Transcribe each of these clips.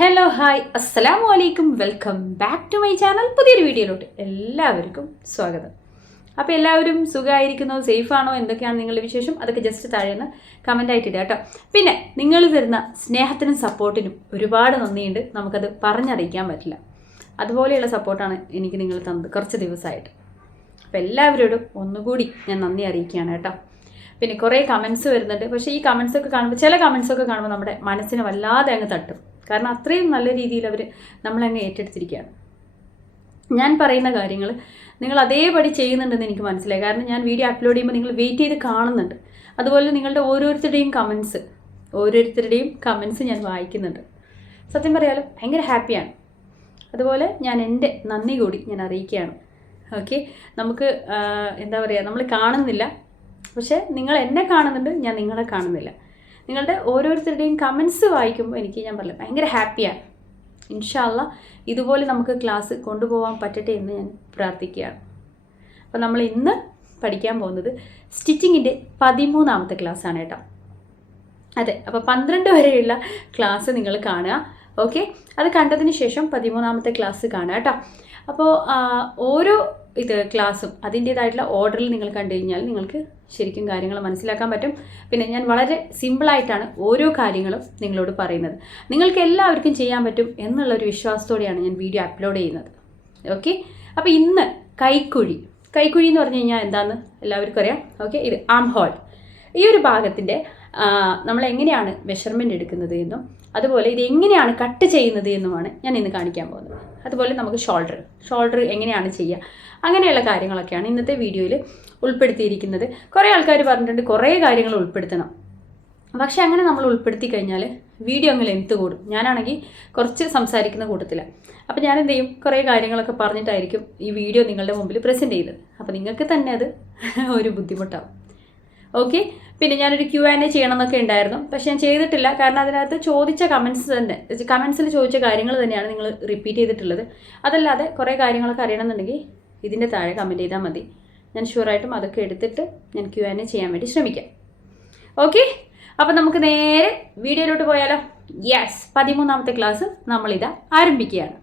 Hello hi അസ്സലാമു അലൈക്കും welcome back to my channel പുതിയൊരു വീഡിയോയിലോട്ട് എല്ലാവർക്കും സ്വാഗതം. അപ്പോൾ എല്ലാവരും സുഖമായിരിക്കുന്നോ സേഫാണോ? എന്തൊക്കെയാണ് നിങ്ങളുടെ വിശേഷം? അതൊക്കെ ജസ്റ്റ് താഴെ നിന്ന് കമന്റ് ആയിട്ട് ഇടുക കേട്ടോ. പിന്നെ നിങ്ങൾ തരുന്ന സ്നേഹത്തിനും സപ്പോർട്ടിനും ഒരുപാട് നന്ദിയുണ്ട്. നമുക്കത് പറഞ്ഞറിയിക്കാൻ പറ്റില്ല. അതുപോലെയുള്ള സപ്പോർട്ടാണ് എനിക്ക് നിങ്ങൾ തന്നത് കുറച്ച് ദിവസമായിട്ട്. അപ്പോൾ എല്ലാവരോടും ഒന്നുകൂടി ഞാൻ നന്ദി അറിയിക്കുകയാണ് കേട്ടോ. പിന്നെ കുറേ കമൻസ് വരുന്നുണ്ട്. പക്ഷേ ഈ കമൻസൊക്കെ കാണുമ്പോൾ ചില കമൻസൊക്കെ കാണുമ്പോൾ നമ്മുടെ മനസ്സിനെ വല്ലാതെ അങ്ങ് തട്ടും. കാരണം അത്രയും നല്ല രീതിയിൽ അവർ നമ്മളങ്ങ് ഏറ്റെടുത്തിരിക്കുകയാണ്. ഞാൻ പറയുന്ന കാര്യങ്ങൾ നിങ്ങൾ അതേപടി ചെയ്യുന്നുണ്ടെന്ന് എനിക്ക് മനസ്സിലായി. കാരണം ഞാൻ വീഡിയോ അപ്ലോഡ് ചെയ്യുമ്പോൾ നിങ്ങൾ വെയിറ്റ് ചെയ്ത് കാണുന്നുണ്ട്. അതുപോലെ നിങ്ങളുടെ ഓരോരുത്തരുടെയും കമൻസ് ഓരോരുത്തരുടെയും കമൻസ് ഞാൻ വായിക്കുന്നുണ്ട്. സത്യം പറയാലോ ഭയങ്കര ഹാപ്പിയാണ് അതുപോലെ ഞാൻ എന്റെ നന്ദി കൂടി ഞാൻ അറിയിക്കുകയാണ്. ഓക്കെ നമുക്ക് എന്താ പറയുക നമ്മൾ കാണുന്നില്ല. പക്ഷേ നിങ്ങൾ എന്നെ കാണുന്നുണ്ട് ഞാൻ നിങ്ങളെ കാണുന്നില്ല. നിങ്ങളുടെ ഓരോരുത്തരുടെയും കമൻസ് വായിക്കുമ്പോൾ എനിക്ക് ഞാൻ പറഞ്ഞില്ല ഭയങ്കര ഹാപ്പിയാണ് ഇൻഷാല്ല ഇതുപോലെ നമുക്ക് ക്ലാസ് കൊണ്ടുപോകാൻ പറ്റട്ടെ എന്ന് ഞാൻ പ്രാർത്ഥിക്കുകയാണ്. അപ്പോൾ നമ്മൾ ഇന്ന് പഠിക്കാൻ പോകുന്നത് സ്റ്റിച്ചിങ്ങിന്റെ പതിമൂന്നാമത്തെ ക്ലാസ്സാണ് കേട്ടോ. അതെ അപ്പോൾ പന്ത്രണ്ട് വരെയുള്ള ക്ലാസ് നിങ്ങൾ കാണുക ഓക്കെ അത് കണ്ടതിന് ശേഷം പതിമൂന്നാമത്തെ ക്ലാസ് കാണുക കേട്ടോ. അപ്പോൾ ഓരോ ഇത് ക്ലാസ്സും അതിന്റേതായിട്ടുള്ള ഓർഡറിൽ നിങ്ങൾ കണ്ടു കഴിഞ്ഞാൽ നിങ്ങൾക്ക് ശരിക്കും കാര്യങ്ങൾ മനസ്സിലാക്കാൻ പറ്റും. പിന്നെ ഞാൻ വളരെ സിമ്പിളായിട്ടാണ് ഓരോ കാര്യങ്ങളും നിങ്ങളോട് പറയുന്നത്. നിങ്ങൾക്ക് എല്ലാവർക്കും ചെയ്യാൻ പറ്റും എന്നുള്ളൊരു വിശ്വാസത്തോടെയാണ് ഞാൻ വീഡിയോ അപ്ലോഡ് ചെയ്യുന്നത്. ഓക്കെ? അപ്പോൾ ഇന്ന് കൈക്കുഴി. കൈക്കുഴി എന്ന് പറഞ്ഞു കഴിഞ്ഞാൽ എന്താണെന്ന് എല്ലാവർക്കും അറിയാം. ഓക്കെ? ഇത് ആം ഹോൾ ഈ ഒരു ഭാഗത്തിന്റെ നമ്മൾ എങ്ങനെയാണ് മെഷർമെന്റ് എടുക്കുന്നത് എന്നും അതുപോലെ ഇത് എങ്ങനെയാണ് കട്ട് ചെയ്യുന്നത് എന്നുമാണ് ഞാൻ ഇന്ന് കാണിക്കാൻ പോകുന്നത്. അതുപോലെ നമുക്ക് ഷോൾഡർ ഷോൾഡർ എങ്ങനെയാണ് ചെയ്യുക? അങ്ങനെയുള്ള കാര്യങ്ങളൊക്കെയാണ് ഇന്നത്തെ വീഡിയോയിൽ ഉൾപ്പെടുത്തിയിരിക്കുന്നത്. കുറേ ആൾക്കാർ പറഞ്ഞിട്ടുണ്ട് കുറേ കാര്യങ്ങൾ ഉൾപ്പെടുത്തണം. പക്ഷേ അങ്ങനെ നമ്മൾ ഉൾപ്പെടുത്തി കഴിഞ്ഞാൽ വീഡിയോ അങ്ങ് ലെങ്ത്ത് കൂടും. ഞാനാണെങ്കിൽ കുറച്ച് സംസാരിക്കുന്ന കൂട്ടത്തിലാണ് അപ്പോൾ ഞാൻ എന്ത് ചെയ്യും? കുറേ കാര്യങ്ങളൊക്കെ പറഞ്ഞിട്ടായിരിക്കും ഈ വീഡിയോ നിങ്ങളുടെ മുമ്പിൽ പ്രസന്റ് ചെയ്യുന്നത്. അപ്പോൾ നിങ്ങൾക്ക് തന്നെ അത് ഒരു ബുദ്ധിമുട്ടാവും. ഓക്കെ പിന്നെ ഞാനൊരു ക്യു ആൻഡ് എ ചെയ്യണം എന്നൊക്കെ ഉണ്ടായിരുന്നു. പക്ഷെ ഞാൻ ചെയ്തിട്ടില്ല. കാരണം അതിനകത്ത് ചോദിച്ച കമൻസ് തന്നെ കമൻസിൽ ചോദിച്ച കാര്യങ്ങൾ തന്നെയാണ് നിങ്ങൾ റിപ്പീറ്റ് ചെയ്തിട്ടുള്ളത്. അതല്ലാതെ കുറേ കാര്യങ്ങളൊക്കെ അറിയണമെന്നുണ്ടെങ്കിൽ ഇതിന്റെ താഴെ കമന്റ് ചെയ്താൽ മതി. ഞാൻ ഷുവറായിട്ടും അതൊക്കെ എടുത്തിട്ട് ഞാൻ ക്യു ആൻഡ് എ ചെയ്യാൻ വേണ്ടി ശ്രമിക്കാം. ഓക്കെ അപ്പം നമുക്ക് നേരെ വീഡിയോയിലോട്ട് പോയാലോ? യെസ് പതിമൂന്നാമത്തെ ക്ലാസ് നമ്മളിതാ ആരംഭിക്കുകയാണ്.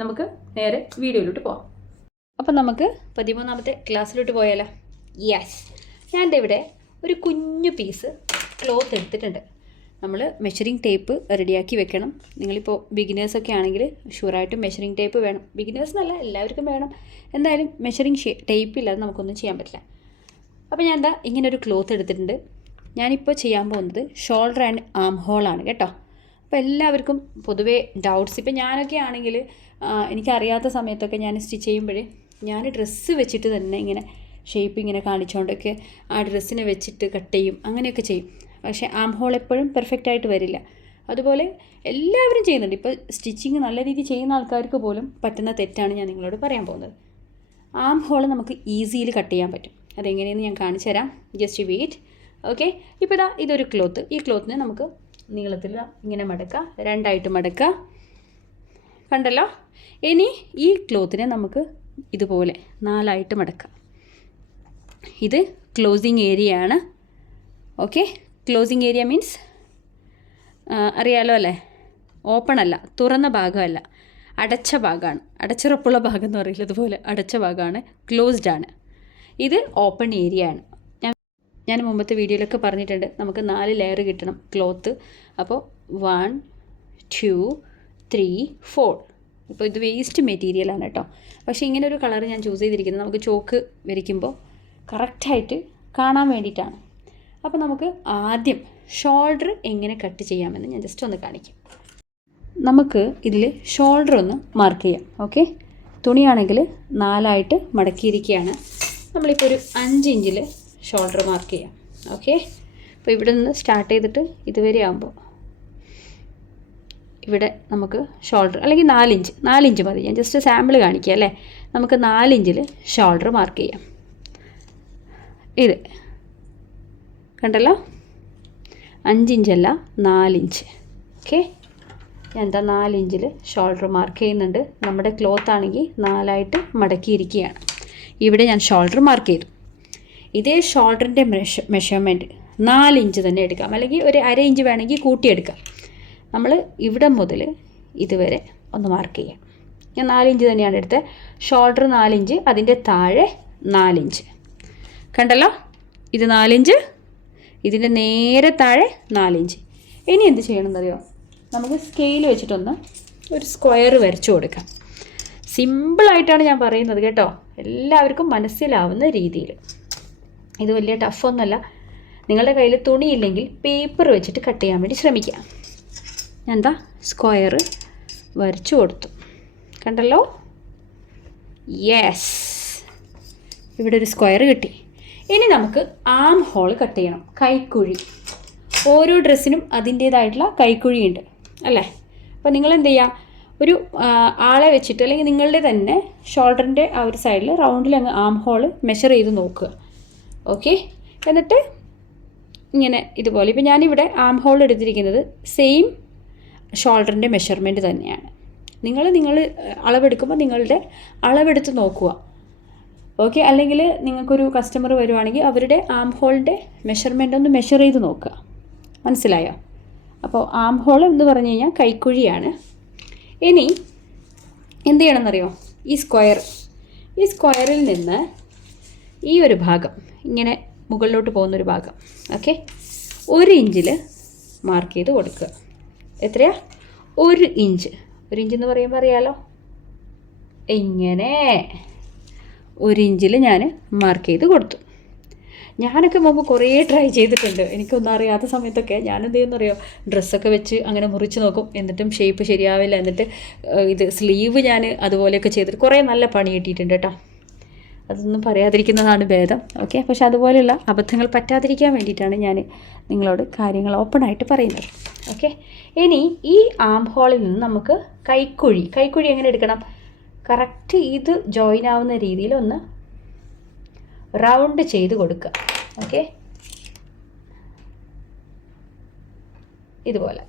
നമുക്ക് നേരെ വീഡിയോയിലോട്ട് പോവാം. അപ്പം നമുക്ക് പതിമൂന്നാമത്തെ ക്ലാസ്സിലോട്ട് പോയാലോ? യെസ് ഞാൻ ഇവിടെ ഒരു കുഞ്ഞു പീസ് ക്ലോത്ത് എടുത്തിട്ടുണ്ട്. നമ്മൾ മെഷറിംഗ് ടേപ്പ് റെഡിയാക്കി വെക്കണം. നിങ്ങളിപ്പോൾ ബിഗിനേഴ്സൊക്കെ ആണെങ്കിൽ ഷുവറായിട്ടും മെഷറിംഗ് ടേപ്പ് വേണം. ബിഗിനേഴ്സ് എന്നല്ല എല്ലാവർക്കും വേണം. എന്തായാലും മെഷറിംഗ് ടേപ്പ് ഇല്ലാതെ നമുക്കൊന്നും ചെയ്യാൻ പറ്റില്ല. അപ്പോൾ ഞാൻ എന്താ ഇങ്ങനെ ഒരു ക്ലോത്ത് എടുത്തിട്ടുണ്ട്. ഞാനിപ്പോൾ ചെയ്യാൻ പോകുന്നത് ഷോൾഡർ ആൻഡ് ആം ഹോളാണ് കേട്ടോ. അപ്പോൾ എല്ലാവർക്കും പൊതുവേ ഡൗട്ട്സ് ഇപ്പോൾ ഞാനൊക്കെ ആണെങ്കിൽ എനിക്കറിയാത്ത സമയത്തൊക്കെ ഞാൻ സ്റ്റിച്ച് ചെയ്യുമ്പോൾ ഞാൻ ഡ്രസ്സ് വെച്ചിട്ട് തന്നെ ഇങ്ങനെ ഷേപ്പ് ഇങ്ങനെ കാണിച്ചുകൊണ്ടൊക്കെ ആ ഡ്രസ്സിനെ വെച്ചിട്ട് കട്ട് ചെയ്യും. അങ്ങനെയൊക്കെ ചെയ്യും. പക്ഷേ ആം ഹോൾ എപ്പോഴും പെർഫെക്റ്റ് ആയിട്ട് വരില്ല. അതുപോലെ എല്ലാവരും ചെയ്യുന്നുണ്ട്. ഇപ്പോൾ സ്റ്റിച്ചിങ് നല്ല രീതിയിൽ ചെയ്യുന്ന ആൾക്കാർക്ക് പോലും പറ്റുന്ന തെറ്റാണ് ഞാൻ നിങ്ങളോട് പറയാൻ പോകുന്നത്. ആം ഹോൾ നമുക്ക് ഈസിയിൽ കട്ട് ചെയ്യാൻ പറ്റും. അതെങ്ങനെയെന്ന് ഞാൻ കാണിച്ചു തരാം. ജസ്റ്റ് വെയിറ്റ് ഓക്കെ ഇപ്പോൾ ഇതാ ഇതൊരു ക്ലോത്ത് ഈ ക്ലോത്തിനെ നമുക്ക് നീളത്തിൽ ഇങ്ങനെ മടക്കുക. രണ്ടായിട്ട് മടക്കുക. കണ്ടല്ലോ? ഇനി ഈ ക്ലോത്തിനെ നമുക്ക് ഇതുപോലെ നാലായിട്ട് മടക്കാം ഇത് ക്ലോസിങ് ഏരിയ ആണ്. ഓക്കെ ക്ലോസിങ് ഏരിയ മീൻസ് അറിയാലോ അല്ലേ? ഓപ്പൺ അല്ല തുറന്ന ഭാഗമല്ല അടച്ച ഭാഗമാണ്. അടച്ചുറപ്പുള്ള ഭാഗം എന്ന് പറയില്ല അതുപോലെ അടച്ച ഭാഗമാണ് ക്ലോസ്ഡ് ആണ്. ഇത് ഓപ്പൺ ഏരിയ ആണ്. ഞാൻ ഞാൻ മുമ്പത്തെ വീഡിയോയിലൊക്കെ പറഞ്ഞിട്ടുണ്ട് നമുക്ക് നാല് ലെയർ കിട്ടണം ക്ലോത്ത് അപ്പോൾ വൺ ടു ത്രീ ഫോർ ഇപ്പോൾ ഇത് വേസ്റ്റ് മെറ്റീരിയലാണ് കേട്ടോ. പക്ഷേ ഇങ്ങനെ ഒരു കളർ ഞാൻ ചൂസ് ചെയ്തിരിക്കുന്നത് നമുക്ക് ചോക്ക് വരയ്ക്കുമ്പോൾ കറക്റ്റായിട്ട് കാണാൻ വേണ്ടിയിട്ടാണ്. അപ്പോൾ നമുക്ക് ആദ്യം ഷോൾഡർ എങ്ങനെ കട്ട് ചെയ്യാമെന്ന് ഞാൻ ജസ്റ്റ് ഒന്ന് കാണിക്കാം. നമുക്ക് ഇതിൽ ഷോൾഡർ ഒന്ന് മാർക്ക് ചെയ്യാം. ഓക്കെ? തുണിയാണെങ്കിൽ നാലായിട്ട് മടക്കിയിരിക്കുകയാണ്. നമ്മളിപ്പോൾ ഒരു അഞ്ച് ഇഞ്ചിൽ ഷോൾഡർ മാർക്ക് ചെയ്യാം. ഓക്കെ? അപ്പോൾ ഇവിടെ നിന്ന് സ്റ്റാർട്ട് ചെയ്തിട്ട് ഇതുവരെ ആകുമ്പോൾ ഇവിടെ നമുക്ക് ഷോൾഡർ അല്ലെങ്കിൽ നാലിഞ്ച് നാലിഞ്ച് മതി. ഞാൻ ജസ്റ്റ് സാമ്പിൾ കാണിക്കുക അല്ലേ? നമുക്ക് നാലിഞ്ചിൽ ഷോൾഡർ മാർക്ക് ചെയ്യാം. ഇത് കണ്ടല്ലോ? അഞ്ചിഞ്ചല്ല നാലിഞ്ച്. ഓക്കെ? ഞാൻ എന്താ നാലിഞ്ചിൽ ഷോൾഡർ മാർക്ക് ചെയ്യുന്നുണ്ട്. നമ്മുടെ ക്ലോത്ത് ആണെങ്കിൽ നാലായിട്ട് മടക്കിയിരിക്കുകയാണ്. ഇവിടെ ഞാൻ ഷോൾഡർ മാർക്ക് ചെയ്തു. ഇതേ ഷോൾഡറിന്റെ മെഷ മെഷർമെന്റ് നാലിഞ്ച് തന്നെ എടുക്കാം. അല്ലെങ്കിൽ ഒരു അര ഇഞ്ച് വേണമെങ്കിൽ കൂട്ടിയെടുക്കാം. നമ്മൾ ഇവിടെ മുതൽ ഇതുവരെ ഒന്ന് മാർക്ക് ചെയ്യാം. ഞാൻ നാലിഞ്ച് തന്നെയാണ് എടുത്തത്. ഷോൾഡർ നാലിഞ്ച് അതിന്റെ താഴെ നാലിഞ്ച്. കണ്ടല്ലോ? ഇത് നാലിഞ്ച് ഇതിന്റെ നേരെ താഴെ നാലിഞ്ച്. ഇനി എന്ത് ചെയ്യണമെന്നറിയോ? നമുക്ക് സ്കെയിൽ വെച്ചിട്ടൊന്ന് ഒരു സ്ക്വയർ വരച്ചു കൊടുക്കാം. സിമ്പിളായിട്ടാണ് ഞാൻ പറയുന്നത് കേട്ടോ. എല്ലാവർക്കും മനസ്സിലാവുന്ന രീതിയിൽ. ഇത് വലിയ ടഫൊന്നുമല്ല നിങ്ങളുടെ കയ്യിൽ തുണിയില്ലെങ്കിൽ പേപ്പർ വെച്ചിട്ട് കട്ട് ചെയ്യാൻ വേണ്ടി ശ്രമിക്കുക. എന്താ? സ്ക്വയർ വരച്ചു കൊടുത്തു. കണ്ടല്ലോ? യെസ് ഇവിടെ ഒരു സ്ക്വയർ കിട്ടി. ഇനി നമുക്ക് ആം ഹോൾ കട്ട് ചെയ്യണം. കൈക്കുഴി. ഓരോ ഡ്രസ്സിനും അതിന്റേതായിട്ടുള്ള കൈക്കുഴിയുണ്ട് അല്ലേ അപ്പോൾ നിങ്ങൾ എന്ത് ചെയ്യുക ഒരു ആളെ വെച്ചിട്ട് അല്ലെങ്കിൽ നിങ്ങളുടെ തന്നെ ഷോൾഡറിന്റെ ആ ഒരു സൈഡിൽ റൗണ്ടിൽ അങ്ങ് ആം ഹോൾ മെഷർ ചെയ്ത് നോക്കുക. ഓക്കെ എന്നിട്ട് ഇങ്ങനെ ഇതുപോലെ. ഇപ്പം ഞാനിവിടെ ആം ഹോൾ എടുത്തിരിക്കുന്നത് സെയിം ഷോൾഡറിന്റെ മെഷർമെന്റ് തന്നെയാണ്. നിങ്ങൾ നിങ്ങൾ അളവെടുക്കുമ്പോൾ നിങ്ങളുടെ അളവെടുത്ത് നോക്കുക. ഓക്കെ അല്ലെങ്കിൽ നിങ്ങൾക്കൊരു കസ്റ്റമർ വരുവാണെങ്കിൽ അവരുടെ ആം ഹോളിന്റെ മെഷർമെന്റ് ഒന്ന് മെഷർ ചെയ്ത് നോക്കുക. മനസ്സിലായോ? അപ്പോൾ ആം ഹോൾ എന്ന് പറഞ്ഞു കഴിഞ്ഞാൽ കൈക്കുഴിയാണ്. ഇനി എന്ത് ചെയ്യണമെന്നറിയോ? ഈ സ്ക്വയർ ഈ സ്ക്വയറിൽ നിന്ന് ഈ ഒരു ഭാഗം ഇങ്ങനെ മുകളിലോട്ട് പോകുന്നൊരു ഭാഗം ഓക്കെ ഒരു ഇഞ്ചിൽ മാർക്ക് ചെയ്ത് കൊടുക്കുക. എത്രയാ? ഒരു ഇഞ്ച് ഒരു ഇഞ്ച് എന്ന് പറയുമ്പോൾ അറിയാലോ? ഇങ്ങനെ ഒരു ഇഞ്ചിൽ ഞാൻ മാർക്ക് ചെയ്ത് കൊടുത്തു. ഞാനൊക്കെ മുമ്പ് കുറേ ട്രൈ ചെയ്തിട്ടുണ്ട്. എനിക്കൊന്നും അറിയാത്ത സമയത്തൊക്കെ ഞാൻ എന്ത് ചെയ്യുന്നറിയോ ഡ്രസ്സൊക്കെ വെച്ച് അങ്ങനെ മുറിച്ച് നോക്കും. എന്നിട്ടും ഷേപ്പ് ശരിയാവില്ല. എന്നിട്ട് ഇത് സ്ലീവ് ഞാൻ അതുപോലെയൊക്കെ ചെയ്തിട്ട് കുറേ നല്ല പണി കിട്ടിയിട്ടുണ്ട് കേട്ടോ അതൊന്നും പറയാതിരിക്കുന്നതാണ് ഭേദം. ഓക്കെ പക്ഷെ അതുപോലെയുള്ള അബദ്ധങ്ങൾ പറ്റാതിരിക്കാൻ വേണ്ടിയിട്ടാണ് ഞാൻ നിങ്ങളോട് കാര്യങ്ങൾ ഓപ്പണായിട്ട് പറയുന്നത്. ഓക്കെ ഇനി ഈ ആം ഹോളിൽ നിന്ന് നമുക്ക് കൈക്കുഴി. കൈക്കുഴി എങ്ങനെ എടുക്കണം? കറക്റ്റ് ഇത് ജോയിൻ ആവുന്ന രീതിയിൽ ഒന്ന് റൗണ്ട് ചെയ്ത് കൊടുക്കുക. ഓക്കെ ഇതുപോലെ.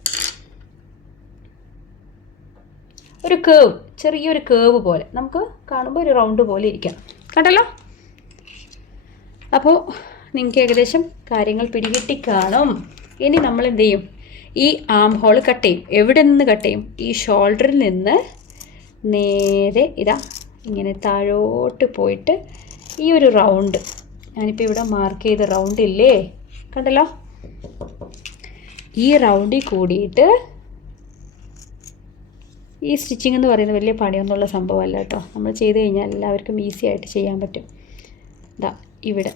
ഒരു കേവ് ചെറിയൊരു കേവ് പോലെ. നമുക്ക് കാണുമ്പോൾ ഒരു റൗണ്ട് പോലെ ഇരിക്കണം കണ്ടല്ലോ? അപ്പോൾ നിങ്ങൾക്ക് ഏകദേശം കാര്യങ്ങൾ പിടികിട്ടി കാണും. ഇനി നമ്മൾ എന്ത് ചെയ്യും? ഈ ആം ഹോൾ കട്ട് ചെയ്യും. എവിടെ നിന്ന് കട്ട് ചെയ്യും? ഈ ഷോൾഡറിൽ നിന്ന് നേരെ ഇതാ ഇങ്ങനെ താഴോട്ട് പോയിട്ട് ഈ ഒരു റൗണ്ട് ഞാനിപ്പോൾ ഇവിടെ മാർക്ക് ചെയ്ത റൗണ്ട് ഇല്ലേ? കണ്ടല്ലോ? ഈ റൗണ്ടിൽ കൂടിയിട്ട് ഈ സ്റ്റിച്ചിങ് എന്ന് പറയുന്നത് വലിയ പണിയൊന്നുമുള്ള സംഭവമല്ല കേട്ടോ. നമ്മൾ ചെയ്ത് കഴിഞ്ഞാൽ എല്ലാവർക്കും ഈസി ആയിട്ട് ചെയ്യാൻ പറ്റും. ഇതാ ഇവിടെ.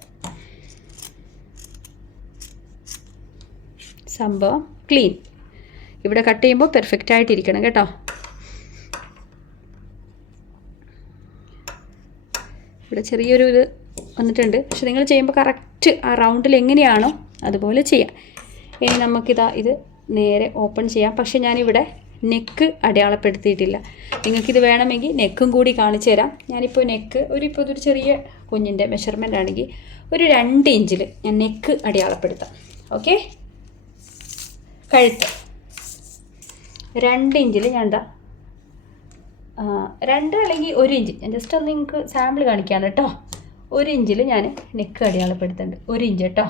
സംഭവം ക്ലീൻ ഇവിടെ കട്ട് ചെയ്യുമ്പോൾ പെർഫെക്റ്റ് ആയിട്ടിരിക്കണം കേട്ടോ. ഇവിടെ ചെറിയൊരു ഇത് വന്നിട്ടുണ്ട്. പക്ഷെ നിങ്ങൾ ചെയ്യുമ്പോൾ കറക്റ്റ് ആ റൗണ്ടിൽ എങ്ങനെയാണോ അതുപോലെ ചെയ്യാം. ഇനി നമുക്കിതാ ഇത് നേരെ ഓപ്പൺ ചെയ്യാം. പക്ഷെ ഞാനിവിടെ നെക്ക് അടയാളപ്പെടുത്തിയിട്ടില്ല. നിങ്ങൾക്കിത് വേണമെങ്കിൽ നെക്കും കൂടി കാണിച്ചു തരാം. ഞാനിപ്പോൾ നെക്ക് ഒരു ഇപ്പോൾ ഇതൊരു ചെറിയ കുഞ്ഞിന്റെ മെഷർമെന്റ് ആണെങ്കിൽ ഒരു രണ്ട് ഇഞ്ചിൽ ഞാൻ നെക്ക് അടയാളപ്പെടുത്താം. ഓക്കെ കഴുത്ത്. രണ്ട് ഇഞ്ചിൽ ഞാൻ എന്താ രണ്ട് അല്ലെങ്കിൽ ഒരു ഇഞ്ച്. ഞാൻ ജസ്റ്റ് ഒന്ന് നിങ്ങൾക്ക് സാമ്പിൾ കാണിക്കാൻ കേട്ടോ. ഒരു ഇഞ്ചിൽ ഞാൻ നെക്ക് അടയാളപ്പെടുത്തുന്നുണ്ട്. ഒരു ഇഞ്ച് കേട്ടോ.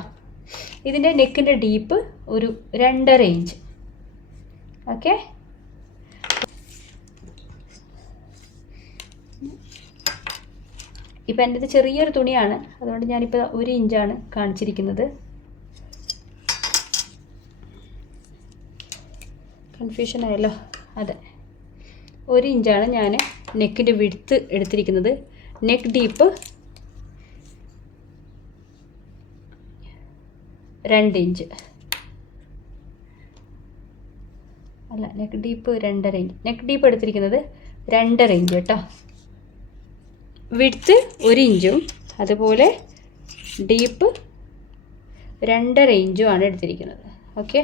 ഇതിന്റെ നെക്കിന്റെ ഡീപ്പ് ഒരു രണ്ടര ഇഞ്ച്. ഓക്കെ ഇപ്പം എന്റെ ഇത് ചെറിയൊരു തുണിയാണ്. അതുകൊണ്ട് ഞാനിപ്പോൾ ഒരു ഇഞ്ചാണ് കാണിച്ചിരിക്കുന്നത്. കൺഫ്യൂഷൻ ആയല്ലോ. അതെ. ഒരു ഇഞ്ചാണ് ഞാൻ നെക്കിന്റെ വിടുത്ത് എടുത്തിരിക്കുന്നത്. നെക്ക് ഡീപ്പ് രണ്ട് ഇഞ്ച്. അല്ല നെക്ക് ഡീപ്പ് രണ്ടര ഇഞ്ച്. നെക്ക് ഡീപ്പ് എടുത്തിരിക്കുന്നത് രണ്ടര ഇഞ്ച് കേട്ടോ. വിടുത്ത് ഒരു ഇഞ്ചും അതുപോലെ ഡീപ്പ് രണ്ടര ഇഞ്ചുമാണ് എടുത്തിരിക്കുന്നത്. ഓക്കെ?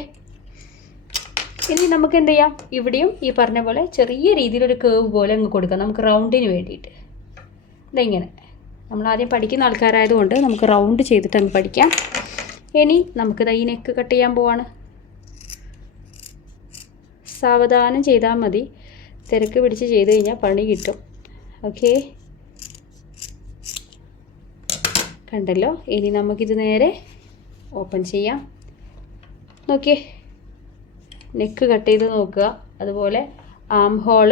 ഇനി നമുക്ക് എന്ത് ചെയ്യാം? ഇവിടെയും ഈ പറഞ്ഞ പോലെ ചെറിയ രീതിയിലൊരു കേവ് പോലെ അങ്ങ് കൊടുക്കാം. നമുക്ക് റൗണ്ടിന് വേണ്ടിയിട്ട്. ഇതെങ്ങനെ നമ്മൾ ആദ്യം പഠിക്കുന്ന ആൾക്കാരായതുകൊണ്ട് നമുക്ക് റൗണ്ട് ചെയ്തിട്ട് അങ്ങ് പഠിക്കാം. ഇനി നമുക്ക് ഈ നെക്ക് കട്ട് ചെയ്യാൻ പോവാണ്. സാവധാനം ചെയ്താൽ മതി. തിരക്ക് പിടിച്ച് ചെയ്ത് കഴിഞ്ഞാൽ പണി കിട്ടും. ഓക്കെ കണ്ടല്ലോ? ഇനി നമുക്കിത് നേരെ ഓപ്പൺ ചെയ്യാം. നോക്കിയേ. നെക്ക് കട്ട് ചെയ്ത് നോക്കുക. അതുപോലെ ആം ഹോൾ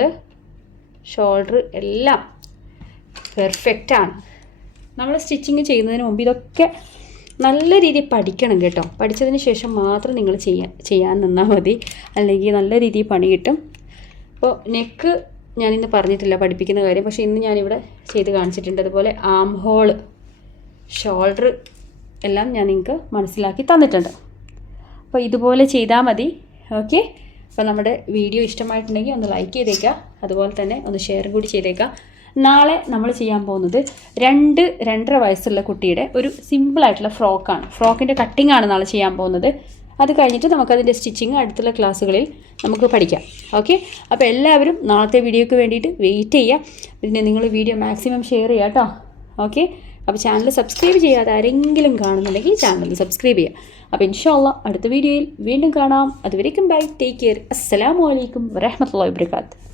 ഷോൾഡർ എല്ലാം പെർഫെക്റ്റാണ് നമ്മൾ സ്റ്റിച്ചിങ് ചെയ്യുന്നതിന് മുമ്പ് ഇതൊക്കെ നല്ല രീതിയിൽ പഠിക്കണം കേട്ടോ. പഠിച്ചതിന് ശേഷം മാത്രം നിങ്ങൾ ചെയ്യാൻ ചെയ്യാൻ നിന്നാൽ മതി. അല്ലെങ്കിൽ നല്ല രീതിയിൽ പണി കിട്ടും. അപ്പോൾ നെക്ക് ഞാനിന്ന് പറഞ്ഞിട്ടില്ല പഠിപ്പിക്കുന്ന കാര്യം. പക്ഷേ ഇന്ന് ഞാനിവിടെ ചെയ്ത് കാണിച്ചിട്ടുണ്ട്. അതുപോലെ ആം ഹോൾ ഷോൾഡർ എല്ലാം ഞാൻ നിങ്ങൾക്ക് മനസ്സിലാക്കി തന്നിട്ടുണ്ട്. അപ്പോൾ ഇതുപോലെ ചെയ്താൽ മതി. ഓക്കെ അപ്പോൾ നമ്മുടെ വീഡിയോ ഇഷ്ടമായിട്ടുണ്ടെങ്കിൽ ഒന്ന് ലൈക്ക് ചെയ്തേക്കുക അതുപോലെ തന്നെ ഒന്ന് ഷെയർ കൂടി ചെയ്തേക്കുക നാളെ നമ്മൾ ചെയ്യാൻ പോകുന്നത് രണ്ട് രണ്ടര വയസ്സുള്ള കുട്ടിയുടെ ഒരു സിമ്പിളായിട്ടുള്ള ഫ്രോക്കാണ് ഫ്രോക്കിന്റെ കട്ടിംഗ് ആണ് നാളെ ചെയ്യാൻ പോകുന്നത്. അത് കഴിഞ്ഞിട്ട് നമുക്കതിന്റെ സ്റ്റിച്ചിങ് അടുത്തുള്ള ക്ലാസ്സുകളിൽ നമുക്ക് പഠിക്കാം. ഓക്കെ അപ്പോൾ എല്ലാവരും നാളത്തെ വീഡിയോയ്ക്ക് വേണ്ടിയിട്ട് വെയിറ്റ് ചെയ്യുക. പിന്നെ നിങ്ങൾ വീഡിയോ മാക്സിമം ഷെയർ ചെയ്യാം കേട്ടോ ഓക്കെ അപ്പോൾ ചാനൽ സബ്സ്ക്രൈബ് ചെയ്യാതെ ആരെങ്കിലും കാണുന്നുണ്ടെങ്കിൽ ചാനൽ സബ്സ്ക്രൈബ് ചെയ്യുക അപ്പോൾ ഇൻഷാല്ല അടുത്ത വീഡിയോയിൽ വീണ്ടും കാണാം. അതുവരേക്കും ബൈ ടേക്ക് കെയർ അസ്സലാമു അലൈക്കും വാബർക്കാത്ത്